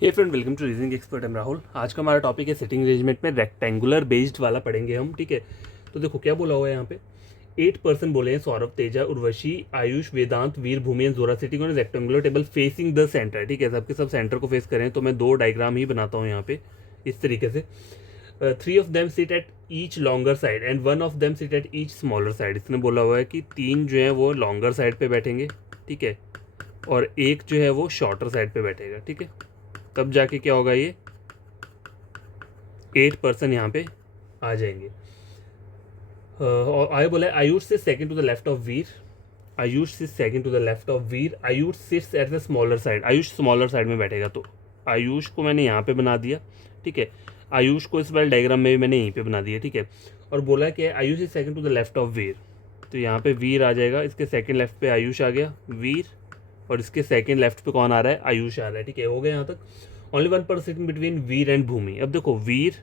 Hey friend, welcome to reasoning expert. Am Rahul. आज का हमारा टॉपिक है सिटिंग अरेंजमेंट में रेक्टेंगुलर बेस्ड वाला पढ़ेंगे हम। ठीक है, तो देखो क्या बोला हुआ है यहाँ पे। 8 पर्सन बोले हैं, सौरभ, तेजा, उर्वशी, आयुष, वेदांत, वीर, भूमि एंड जोरा sitting on rectangular table facing the centre. ठीक है, सबके सब सेंटर को फेस करें तो मैं दो डायग्राम ही बनाता हूँ यहाँ पे इस तरीके से। 3 of them sit at each longer side and 1 of them sit at each smaller side. इसने बोला हुआ है कि 3 जो है वो लॉन्गर साइड पे बैठेंगे, ठीक है, और एक जो है वो शॉर्टर साइड पे बैठेगा। ठीक है, तब जाके क्या होगा, ये 8 पर्सन यहाँ पे आ जाएंगे। और आगे बोला है आयुष से second to the left of Veer. Ayush से second to the left of Veer. Ayush sits at the smaller side. Ayush smaller side में बैठेगा, तो आयुष को मैंने यहाँ पे बना दिया। ठीक है, आयुष को इस वाले डायग्राम में भी मैंने यहीं पे बना दिया। ठीक है, और बोला कि Ayush is second to the left of Veer, तो यहाँ पे वीर आ जाएगा। इसके सेकंड लेफ्ट पे आयुष आ गया, वीर, और इसके सेकंड लेफ्ट पे कौन आ रहा है, आयुष आ रहा है। ठीक है, हो गया यहाँ तक। Only 1 person between Veer and Bhoomi. अब देखो Veer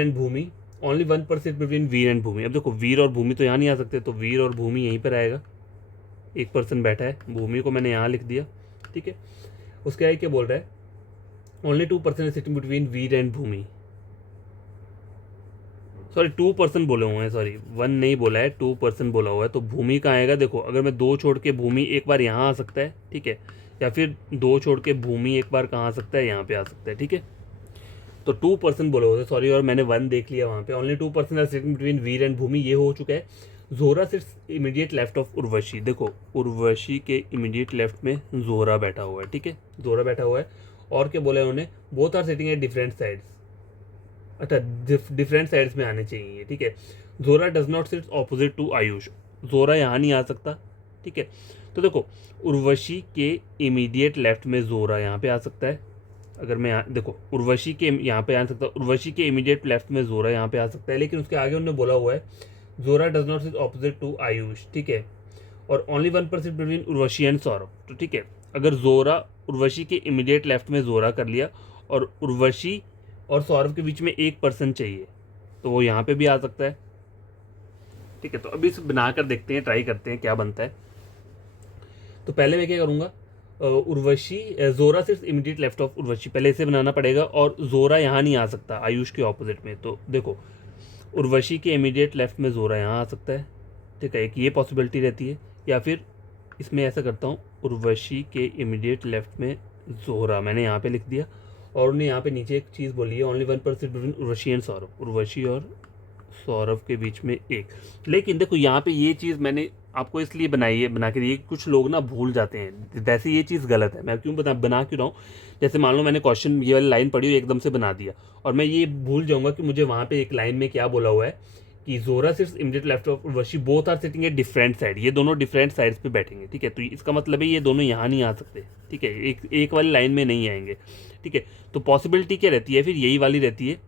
and Bhoomi, only 1 person between Veer and Bhoomi. अब देखो वीर और भूमि तो यहाँ नहीं आ सकते, तो वीर और भूमि यहीं पर आएगा। 1 पर्सन बैठा है, भूमि को मैंने यहाँ लिख दिया। ठीक है, उसके आगे क्या बोल रहा है, only 2 person sitting between Veer and Bhoomi. Sorry, 2 person बोले हुए हैं, सॉरी 1 नहीं बोला है, 2 पर्सन बोला हुआ है। तो भूमि कहाँ आएगा, देखो अगर मैं 2 छोड़ के भूमि एक बार यहाँ आ सकता है, ठीक है, या फिर 2 छोड़ के भूमि एक बार कहाँ आ सकता है, यहाँ पे आ सकता है। ठीक है, तो 2 पर्सन बोले हुए थे, सॉरी, और मैंने 1 देख लिया वहाँ पे। Only 2 person are sitting between Veer and Bhoomi, ये हो चुका है। Zora sits immediate left of Urvashi. देखो उर्वशी के इमीडिएट लेफ्ट में जोरा बैठा हुआ है। ठीक है, जोरा बैठा हुआ है। और क्या बोला है उन्होंने, both are sitting at different sides. अच्छा, डिफरेंट साइड्स में आने चाहिए। ठीक है, Zora does not sit opposite to Ayush. Zora यहाँ नहीं आ सकता। ठीक है, तो देखो उर्वशी के इमीडिएट लेफ्ट में जोरा यहाँ पे आ सकता है। अगर मैं यहाँ देखो उर्वशी के यहाँ पे आ सकता है, उर्वशी के इमीडिएट लेफ्ट में जोरा यहाँ पे आ सकता है, लेकिन उसके आगे उन्होंने बोला हुआ है Zora does not sit opposite to Ayush. ठीक है, और only 1 person between Urvashi and Saurabh. तो ठीक है, अगर जोरा उर्वशी के इमीडिएट लेफ्ट में जोरा कर लिया और उर्वशी और सौरभ के बीच में 1 पर्सन चाहिए, तो वो यहाँ पे भी आ सकता है। ठीक है, तो अभी इसे बनाकर देखते हैं, ट्राई करते हैं क्या बनता है। तो पहले मैं क्या करूँगा, उर्वशी, जोरा सिर्फ इमीडिएट लेफ्ट ऑफ उर्वशी, पहले इसे बनाना पड़ेगा। और जोरा यहाँ नहीं आ सकता आयुष के ऑपोजिट में, तो देखो उर्वशी के इमीडिएट लेफ्ट में जोरा यहाँ आ सकता है। ठीक है, एक ये पॉसिबिलिटी रहती है, या फिर इसमें ऐसा करता हूँ, उर्वशी के इमीडिएट लेफ्ट में जोरा मैंने यहाँ पे लिख दिया। और उन्हें यहाँ पे नीचे एक चीज़ बोली है, only 1 person between Urvashi and Saurabh. Urvashi और सौरभ के बीच में एक। लेकिन देखो यहाँ पे ये चीज़ मैंने आपको इसलिए बनाई है, बना के दी है, कुछ लोग ना भूल जाते हैं, वैसे ये चीज़ गलत है। मैं क्यों बना क्यों रहा हूँ, जैसे मान लो मैंने क्वेश्चन ये वाली लाइन पढ़ी, एकदम से बना दिया, और मैं ये भूल जाऊंगा कि मुझे वहाँ पे एक लाइन में क्या बोला हुआ है कि जोरा सिर्फ immediate left of Urvashi, both are sitting at different side. ये दोनों डिफरेंट साइड्स पे बैठेंगे। ठीक है, तो इसका मतलब है ये दोनों यहाँ नहीं आ सकते। ठीक है, एक वाली लाइन में नहीं आएंगे। ठीक है, तो पॉसिबिलिटी क्या रहती है, फिर यही वाली रहती है।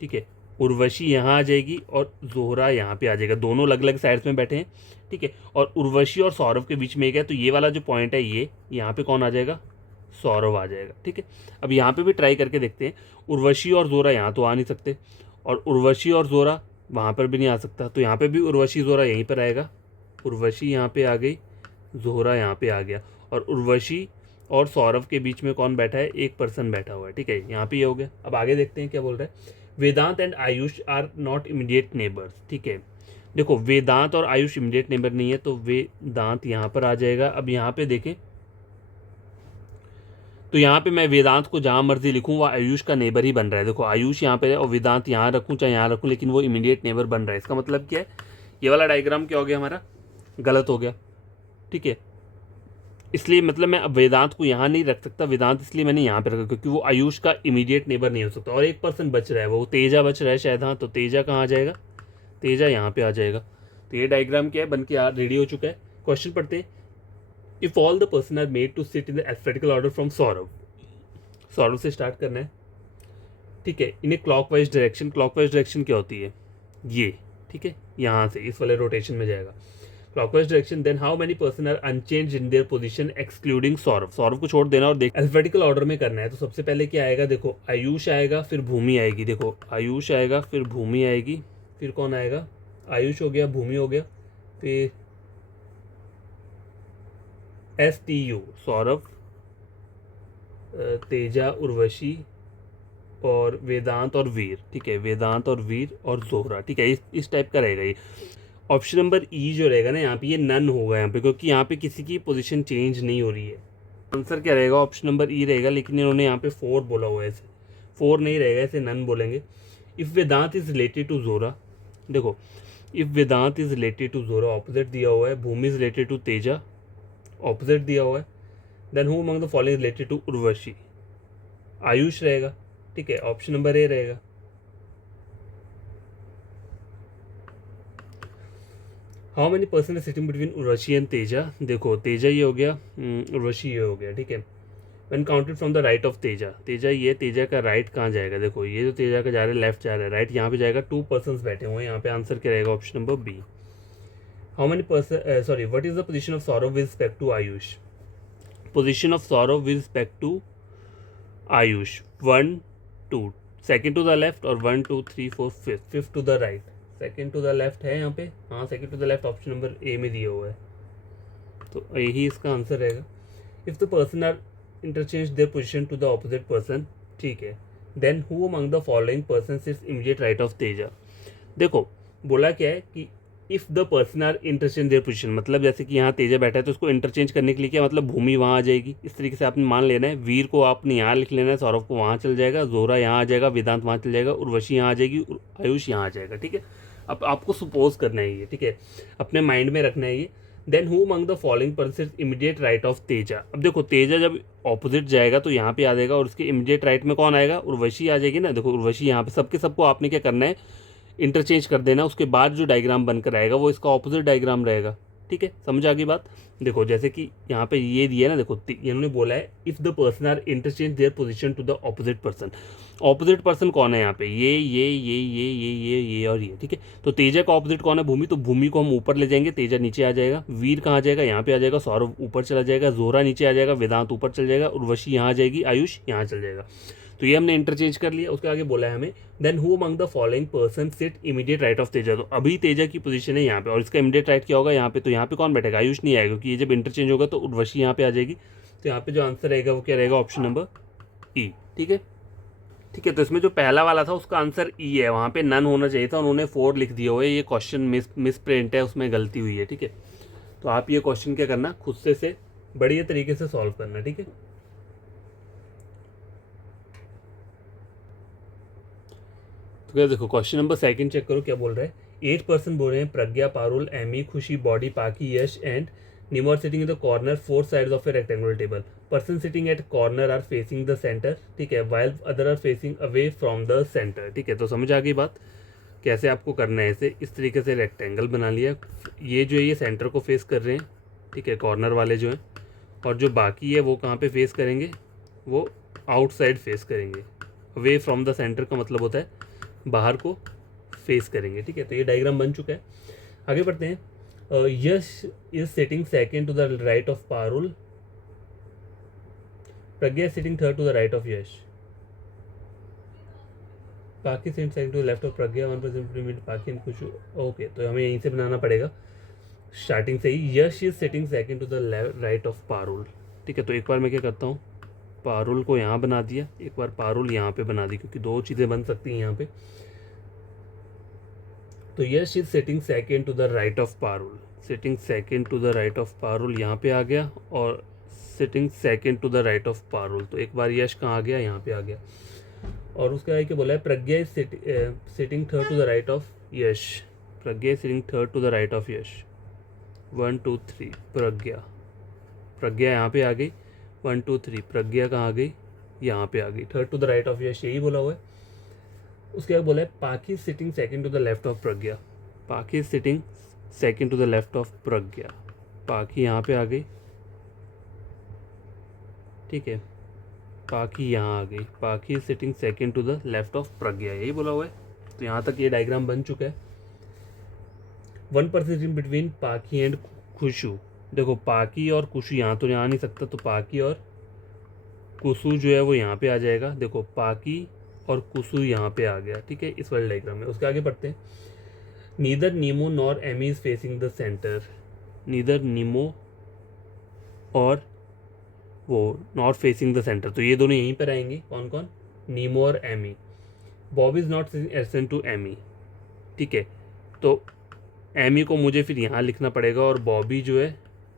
ठीक है, उर्वशी यहाँ आ जाएगी और जोहरा यहाँ पे आ जाएगा, दोनों अलग अलग साइड्स में बैठे हैं। ठीक है, और उर्वशी और सौरभ के बीच में एक है, तो ये वाला जो पॉइंट है, ये यहाँ पे कौन आ जाएगा, सौरभ आ जाएगा। ठीक है, अब यहाँ पे भी ट्राई करके देखते हैं। उर्वशी और जोरा यहाँ तो आ नहीं सकते, और उर्वशी और जोरा वहाँ पर भी नहीं आ सकता, तो यहाँ पे भी उर्वशी जोरा यहीं पर आएगा। उर्वशी यहाँ पे आ गई, जोहरा यहाँ पे आ गया, और उर्वशी और सौरभ के बीच में कौन बैठा है, 1 पर्सन बैठा हुआ है। ठीक है, यहाँ पे ये हो गया। अब आगे देखते हैं क्या बोल रहा है। Vedant and Ayush are not immediate neighbours. ठीक है, देखो वेदांत और आयुष इमीडिएट नेबर नहीं है, तो वेदांत यहाँ पर आ जाएगा। अब यहाँ पे देखें, तो यहाँ पे मैं वेदांत को जहाँ मर्जी लिखूँ वो आयुष का नेबर ही बन रहा है। देखो आयुष यहाँ पे है और वेदांत यहाँ रखूँ चाहे यहाँ रखूँ, लेकिन वो इमीडिएट नेबर बन रहा है। इसका मतलब क्या है, ये वाला डायग्राम क्या हो गया हमारा, गलत हो गया। ठीक है, इसलिए मतलब मैं अब वेदांत को यहाँ नहीं रख सकता, वेदांत इसलिए मैंने यहाँ पे रखा क्योंकि वो आयुष का इमीडिएट नेबर नहीं हो सकता। और 1 पर्सन बच रहा है, वो तेजा बच रहा है शायद। हाँ, तो तेजा कहाँ आ जाएगा, तेजा यहाँ पे आ जाएगा। तो ये डायग्राम क्या है, बन के रेडी हो चुका है। क्वेश्चन पढ़ते हैं। If all the person are made to sit in the alphabetical order from Saurabh, Saurabh से स्टार्ट करना है। ठीक है, इन्हें क्लॉकवाइज डायरेक्शन, क्लॉकवाइज डायरेक्शन क्या होती है, ये। ठीक है, यहाँ से इस वाले रोटेशन में जाएगा clockwise direction. Then how many person are unchange in their position excluding Saurabh. Saurabh को छोड़ देना और देख अल्फाबेटिकल ऑर्डर में करना है। तो सबसे पहले क्या आएगा, देखो आयुष आएगा, फिर भूमि आएगी। देखो आयुष आएगा, फिर भूमि आएगी, फिर कौन आएगा, आयुष हो गया, भूमि हो गया, फिर STU सौरभ, तेजा, उर्वशी और वेदांत और वीर, ठीक है, वेदांत और वीर और जोहरा, ठीक है, इस टाइप का रहेगा ये। ऑप्शन नंबर ई जो रहेगा ना यहाँ पे, ये नन होगा यहाँ पे, क्योंकि यहाँ पे किसी की पोजीशन चेंज नहीं हो रही है। आंसर क्या रहेगा? ऑप्शन नंबर ई रहेगा, लेकिन इन्होंने यहाँ पे 4 बोला हुआ है, ऐसे 4 नहीं रहेगा, ऐसे नन बोलेंगे। If Vedant is related to Zora, देखो if Vedant is related to Zora, opposite दिया हुआ है, Bhoomi is related to Teja, opposite दिया हुआ है, then who among the following related to Urvashi, Ayush रहेगा, ठीक है, ऑप्शन नंबर ए रहेगा। How many person sitting between Urvashi and Teja, देखो तेजा ये हो गया, उर्वशी ये हो गया, ठीक है। When counted from the right of Teja, Teja ये, तेजा का राइट कहाँ जाएगा? देखो ये जो तेजा का जा रहा है लेफ्ट जा रहा है, राइट यहाँ पे जाएगा, 2 पर्सन बैठे हुए हैं यहाँ पे, आंसर क्या रहेगा? Option number B. How many person, sorry, what is the position of Saurabh with respect to Ayush? Position of Saurabh with respect to Ayush, 1 2, second to the left, और 1 2 3 4 5th to the right, second to the left है यहाँ पे, हाँ second to the left option number A में दिया हुआ है, तो यही इसका आंसर रहेगा। If the person are interchange their position to the opposite person, ठीक है, then who among the following person is immediate right of Teja? देखो बोला क्या है कि if the person are interchange their position, मतलब जैसे कि यहाँ तेजा बैठा है तो उसको इंटरचेंज करने के लिए क्या मतलब, भूमि वहाँ आ जाएगी, इस तरीके से आपने मान लेना है। वीर को आपने यहाँ लिख लेना है, सौरभ को वहाँ चल जाएगा, जोहरा यहाँ आ जाएगा, वेदांत वहाँ चल जाएगा, उर्वशी यहाँ आ जाएगी, आयुष यहाँ आ जाएगा, ठीक है। अब आपको सपोज करना है ये, ठीक है, अपने माइंड में रखना है ये। Then who among the following person immediate right of Teja, अब देखो तेजा जब ऑपोजिट जाएगा तो यहाँ पे आ जाएगा, और उसके इमीडिएट राइट में कौन आएगा? उर्वशी आ जाएगी ना, देखो उर्वशी यहाँ पे, सबके सबको आपने क्या करना है, इंटरचेंज कर देना, उसके बाद जो डायग्राम बनकर आएगा वो इसका ऑपोजिट डायग्राम रहेगा, ठीक है, समझ आ गई बात? देखो जैसे कि यहाँ पे ये दिया है ना, देखो इन्होंने बोला है if the person are interchange their position to the opposite person, opposite person कौन है यहाँ पे? ये और ये, ठीक है। तो तेजा का ऑपोजिट कौन है? भूमि, तो भूमि को हम ऊपर ले जाएंगे, तेजा नीचे आ जाएगा, वीर कहाँ जाएगा? यहाँ पे आ जाएगा, सौरभ ऊपर चला जाएगा, जोहरा नीचे आ जाएगा, वेदांत ऊपर चल जाएगा, उर्वशी यहाँ आ जाएगी, आयुष यहाँ चल जाएगा। तो ये हमने इंटरचेंज कर लिया। उसके आगे बोला है हमें then who among the following person sit immediate right of Teja, तो अभी तेजा की पोजीशन है यहाँ पे, और इसका इमीडिएट राइट क्या होगा यहाँ पे? तो यहाँ पे कौन बैठेगा? आयुष नहीं आएगा, क्योंकि ये जब इंटरचेंज होगा तो उर्वशी यहाँ पे आ जाएगी। तो यहाँ पे जो आंसर रहेगा वो क्या रहेगा? ऑप्शन नंबर ई, ठीक है। ठीक है, तो इसमें जो पहला वाला था उसका आंसर ई है, वहाँ पे नन होना चाहिए था, उन्होंने 4 लिख दिया हुआ है, ये क्वेश्चन मिस प्रिंट है, उसमें गलती हुई है, ठीक है। तो आप ये क्वेश्चन क्या करना, खुद से बढ़िया तरीके से सॉल्व करना, ठीक है। तो क्या देखो क्वेश्चन नंबर 2 चेक करो क्या बोल रहा है। 8 पर्सन बोल रहे हैं, प्रज्ञा, पारुल, एमी, खुशी, बॉडी, पाकी, Yash and Nemo are sitting in the corner 4 sides of a rectangular table. Person sitting at corner are facing the centre, ठीक है, while other are facing away from the centre, ठीक है। तो समझ आ गई बात कैसे आपको करना है इसे। इस तरीके से रेक्टेंगल बना लिया, ये जो है ये सेंटर को फेस कर रहे हैं, ठीक है, कॉर्नर वाले जो हैं, और जो बाकी है वो कहाँ पे फेस करेंगे? वो आउटसाइड फेस करेंगे। अवे फ्रॉम द सेंटर का मतलब होता है बाहर को फेस करेंगे, ठीक है। तो ये डायग्राम बन चुका है, आगे बढ़ते हैं। Yash is sitting second to the right of Parul, Pragya is sitting third to the right of Yash, Paki sitting second to the left of Pragya, 1% Paki and खुशू। Okay, तो हमें यहीं से बनाना पड़ेगा स्टार्टिंग से ही। Yash is sitting second to the right of Parul, ठीक है। तो एक बार मैं क्या करता हूँ, पारुल को यहाँ बना दिया, एक बार पारुल यहाँ पे बना दी, क्योंकि 2 चीज़ें बन सकती हैं यहाँ पे। तो Yash is sitting second to the right of Parul, sitting second to the right of Parul यहाँ पे आ गया, और sitting second to the right of Parul. तो एक बार यश कहाँ आ गया? यहाँ पे आ गया। और उसके आगे क्या बोला है? Pragya is sitting third to the right of Yash, Pragya is sitting third to the right of Yash, 1 2 3 Pragya, Pragya यहाँ पे आ गई, 1 2 3 प्रज्ञा कहाँ आ गई? यहाँ पे आ गई, third to the right of Yash, यही बोला हुआ है। उसके बाद बोला है Paki sitting second to the left of Pragya, Paki sitting second to the left of Pragya, Paki यहाँ पे आ गई, ठीक है, पाकी यहाँ आ गई, Paki sitting second to the left of Pragya, यही बोला हुआ है। तो यहाँ तक ये डायग्राम बन चुका है। 1% सिटिंग बिटवीन पाकी एंड खुशू, देखो पाकी और कुशू यहाँ तो आ नहीं सकता, तो पाकी और कुसु जो है वो यहाँ पे आ जाएगा। देखो पाकी और कुसु यहाँ पे आ गया, ठीक है, इस वाले डायग्राम में। उसके आगे पढ़ते हैं। Neither Nemo nor Amy is facing the centre, neither Nemo और वो नॉट फेसिंग द सेंटर, तो ये दोनों यहीं पर आएंगे। कौन कौन? नीमो और Amy. Bob is not adjacent to Amy, ठीक है, तो एमी को मुझे फिर यहाँ लिखना पड़ेगा और बॉबी जो है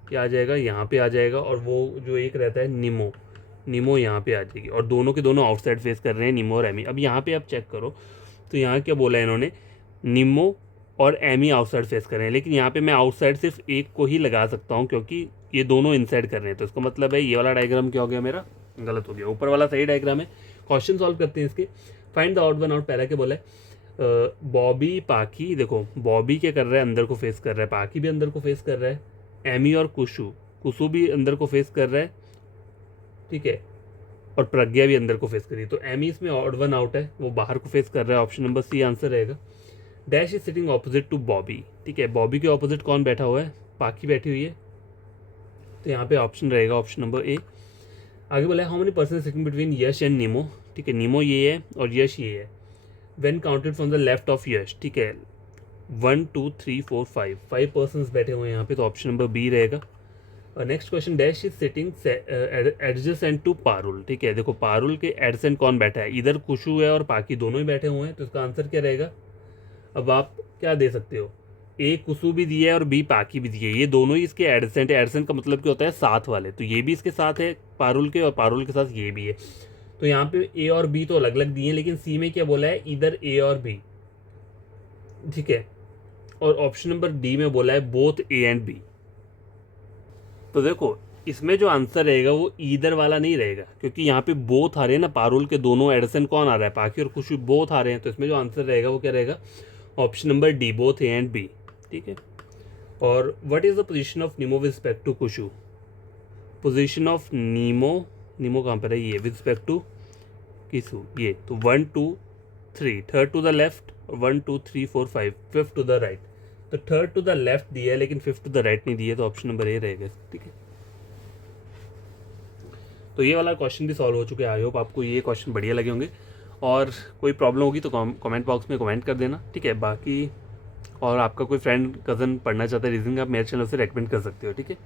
क्या आ जाएगा, यहाँ पे आ जाएगा, और वो जो एक रहता है निमो, निमो यहाँ पे आ जाएगी, और दोनों के दोनों आउटसाइड फेस कर रहे हैं, निमो और एमी। अब यहाँ पे आप चेक करो तो यहाँ क्या बोला है इन्होंने, निमो और एमी आउटसाइड फेस कर रहे हैं, लेकिन यहाँ पे मैं आउटसाइड सिर्फ एक को ही लगा सकता हूँ क्योंकि ये दोनों इनसाइड कर रहे हैं, तो इसका मतलब है ये वाला डायग्राम क्या हो गया मेरा, गलत हो गया। ऊपर वाला सही डायग्राम है। क्वेश्चन सॉल्व करते हैं इसके। Find the odd one out. पहला क्या बोला है, बॉबी पाकी, देखो बॉबी क्या कर रहा है, अंदर को फेस कर रहा है, पाकी भी अंदर को फेस कर रहा है, एमी और कुशु, कुशु भी अंदर को फेस कर रहा है, ठीक है, और प्रज्ञा भी अंदर को फेस कर रही है, तो एमी इसमें ऑड वन आउट है, वो बाहर को फेस कर रहा है। ऑप्शन नंबर सी आंसर रहेगा। Dash is sitting opposite to Bobby, ठीक है, बॉबी के ऑपोजिट कौन बैठा हुआ है, पाकी बैठी हुई है, तो यहाँ पे ऑप्शन रहेगा ऑप्शन नंबर ए। आगे बोला है how many person sitting between Yash and Nemo, ठीक है, नीमो ये है और यश ये है। When counted from the left of Yash, ठीक है, 1 2 3 4 5 पर्सन्स बैठे हुए हैं यहाँ पे, तो ऑप्शन नंबर बी रहेगा। Next question, dash is sitting adjacent to Parul, ठीक है, देखो पारुल के एडजेसेंट कौन बैठा है, इधर कुशु है और पाकी दोनों ही बैठे हुए हैं, तो इसका आंसर क्या रहेगा। अब आप क्या दे सकते हो, ए कुसु भी दिया है और बी पाकी भी दी है, ये दोनों ही इसके एडसेंट है। एडसेंट का मतलब क्या होता है, साथ वाले, तो ये भी इसके साथ है पारुल के, और पारुल के साथ ये भी है। तो यहाँ पे ए और बी तो अलग अलग दिए हैं, लेकिन सी में क्या बोला है, इधर ए और बी, ठीक है, और ऑप्शन नंबर डी में बोला है बोथ ए एंड बी। तो देखो इसमें जो आंसर रहेगा वो ईदर वाला नहीं रहेगा, क्योंकि यहाँ पे बोथ आ रहे हैं ना, पारुल के दोनों एडसेंट कौन आ रहा है, पाकी और खुशबू बोथ आ रहे हैं, तो इसमें जो आंसर रहेगा वो क्या रहेगा, option number D, both A and B, ठीक है। और what is the position of Nemo with respect to Kushu, position of Nemo, Nemo कहाँ पर है, ये विद रिस्पेक्ट टू किसु, ये, तो 1 2 3, third to the left, 1 2 3 4 5, fifth to the right, तो थर्ड टू द लेफ्ट दिया है लेकिन फिफ्थ टू द राइट नहीं दिया, तो ऑप्शन नंबर ए रहेगा, ठीक है। तो ये वाला क्वेश्चन भी सॉल्व हो चुके हैं। आई होप आपको ये क्वेश्चन बढ़िया लगे होंगे, और कोई प्रॉब्लम होगी तो कमेंट बॉक्स में कमेंट कर देना, ठीक है। बाकी और आपका कोई फ्रेंड कज़न पढ़ना चाहता है रीजनिंग, आप मेरे चैनल से रेकमेंड कर सकते हो, ठीक है।